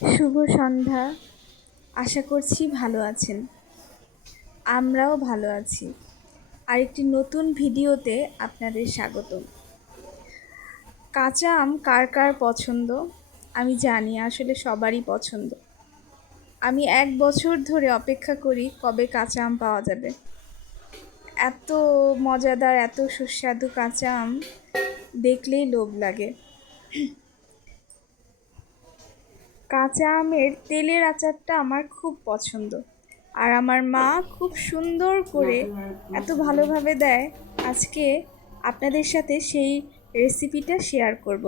শুভ সন্ধ্যা। আশা করছি ভালো আছেন। আমরাও ভালো আছি। আরেকটি নতুন ভিডিওতে আপনাদের স্বাগতম। কাঁচা আম কার কার পছন্দ? আমি জানি, আসলে সবারই পছন্দ। আমি এক বছর ধরে অপেক্ষা করি কবে কাঁচা আম পাওয়া যাবে। এত মজাদার, এত সুস্বাদু কাঁচা আম দেখলেই লোভ লাগে। কাঁচা আমের তেলের আচারটা আমার খুব পছন্দ। আর আমার মা খুব সুন্দর করে এত ভালোভাবে দেয়, আজকে আপনাদের সাথে সেই রেসিপিটা শেয়ার করব।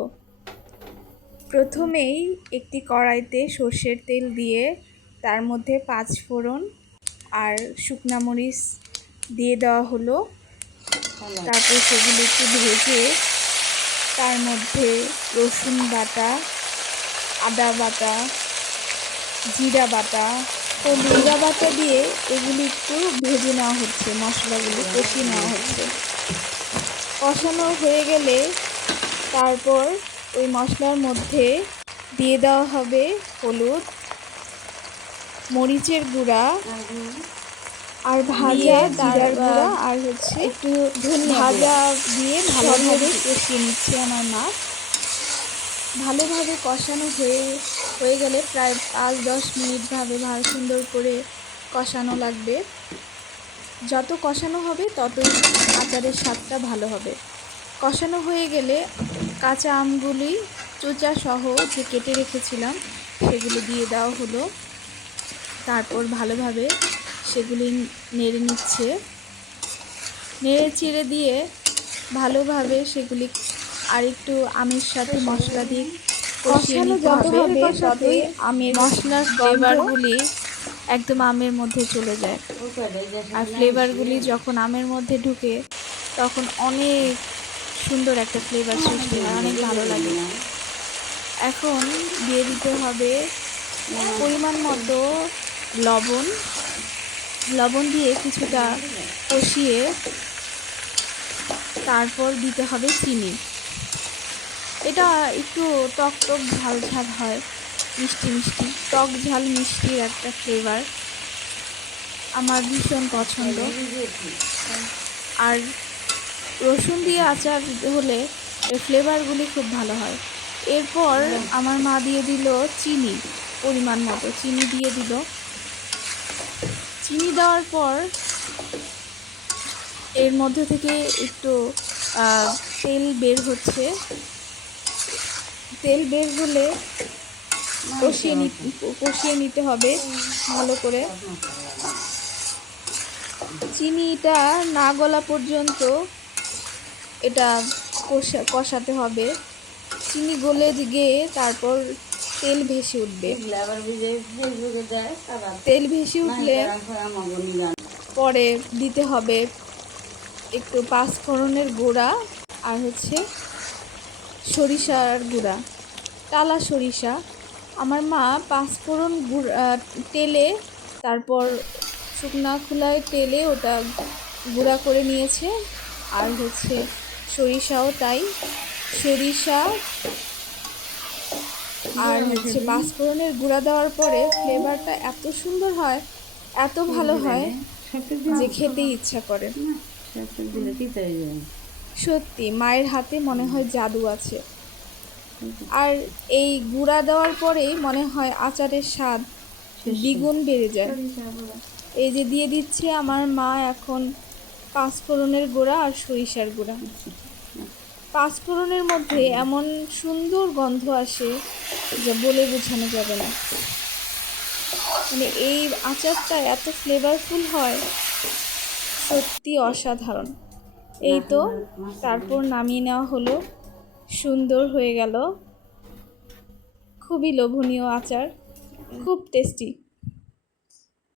প্রথমেই একটি কড়াইতে সর্ষের তেল দিয়ে তার মধ্যে পাঁচ ফোড়ন আর শুকনা মরিচ দিয়ে দেওয়া হলো। তারপর সেগুলো একটু ভেজে তার মধ্যে রসুন বাটা আদা বাটা জিরা বাটা। তো জিরা বাটা দিয়ে এগুলি একটু ভেজে নেওয়া হচ্ছে মশলাগুলি কষিয়ে নেওয়া হচ্ছে। কষানো হয়ে গেলে তারপর ওই মশলার মধ্যে দিয়ে দেওয়া হবে হলুদ মরিচের গুঁড়া আর ভাজা জিরার গুঁড়া আর হচ্ছে একটু ভাজা দিয়ে ভালোভাবে কষিয়ে নিচ্ছে আমার মা। ভালোভাবে কষানো হয়ে হয়ে গেলে প্রায় পাঁচ দশ মিনিট ভাবে ভালো সুন্দর করে কষানো লাগবে। যত কষানো হবে ততই আচারের স্বাদটা ভালো হবে। কষানো হয়ে গেলে কাঁচা আমগুলি চোচা সহ যে কেটে রেখেছিলাম সেগুলো দিয়ে দেওয়া হলো। তারপর ভালোভাবে সেগুলি নেড়ে নিচ্ছে। নেড়ে চিড়ে দিয়ে ভালোভাবে সেগুলি আর একটু আমের সাথে মশলা দিয়ে কষিয়ে নিতে হবে ততই আমের মশলার ফ্লেভারগুলি একদম আমের মধ্যে চলে যায়। আর ফ্লেভারগুলি যখন আমের মধ্যে ঢুকে তখন অনেক সুন্দর একটা ফ্লেভার সৃষ্টি হয় অনেক ভালো লাগে। এখন দিয়ে দিতে হবে পরিমাণ মতো লবণ। লবণ দিয়ে কিছুটা কষিয়ে তারপর দিতে হবে চিনি। এটা একটু টক টক ঝাল ঝাল হয়, মিষ্টি মিষ্টি। টক ঝাল মিষ্টির একটা ফ্লেভার আমার ভীষণ পছন্দ। আর রসুন দিয়ে আচার হলে ফ্লেভারগুলি খুব ভালো হয়। এরপর আমার মা দিয়ে দিল চিনি, পরিমাণ মতো চিনি দিয়ে দিল। চিনি দেওয়ার পর এর মধ্যে থেকে একটু তেল বের হচ্ছে। তেল বের হলে কষিয়ে কষিয়ে নিতে হবে ভালো করে। চিনিটা না গলা পর্যন্ত এটা কষা কষাতে হবে। চিনি গলে গিয়ে তারপর তেল ভেসে উঠবে। তেল ভেসে উঠলে পরে দিতে হবে একটু পাঁচফোড়নের গুঁড়া আর হচ্ছে সরিষার গুঁড়া টালা সরিষা। আমার মা পাঁচফোড়ন গুঁড়া তেলে তারপর শুকনা খোলায় তেলে ওটা গুঁড়া করে নিয়েছে। আর হচ্ছে সরিষাও তাই সরিষা আর হচ্ছে পাঁচফোড়নের গুঁড়া দেওয়ার পরে ফ্লেভারটা এত সুন্দর হয় এত ভালো হয় যে খেতেই ইচ্ছা করে। সত্যি মায়ের হাতে মনে হয় জাদু আছে। আর এই গুঁড়া দেওয়ার পরেই মনে হয় আচারের স্বাদ দ্বিগুণ বেড়ে যায়। এই যে দিয়ে দিচ্ছে আমার মা এখন পাঁচফোড়নের গুঁড়া আর সরিষার গুঁড়া। পাঁচফোড়নের মধ্যে এমন সুন্দর গন্ধ আসে যা বলে বোঝানো যাবে না। মানে এই আচারটা এত ফ্লেভারফুল হয় সত্যি অসাধারণ। এই তো, তারপর নামিয়ে নেওয়া হলো। সুন্দর হয়ে গেল। খুবই লোভনীয় আচার। খুব টেস্টি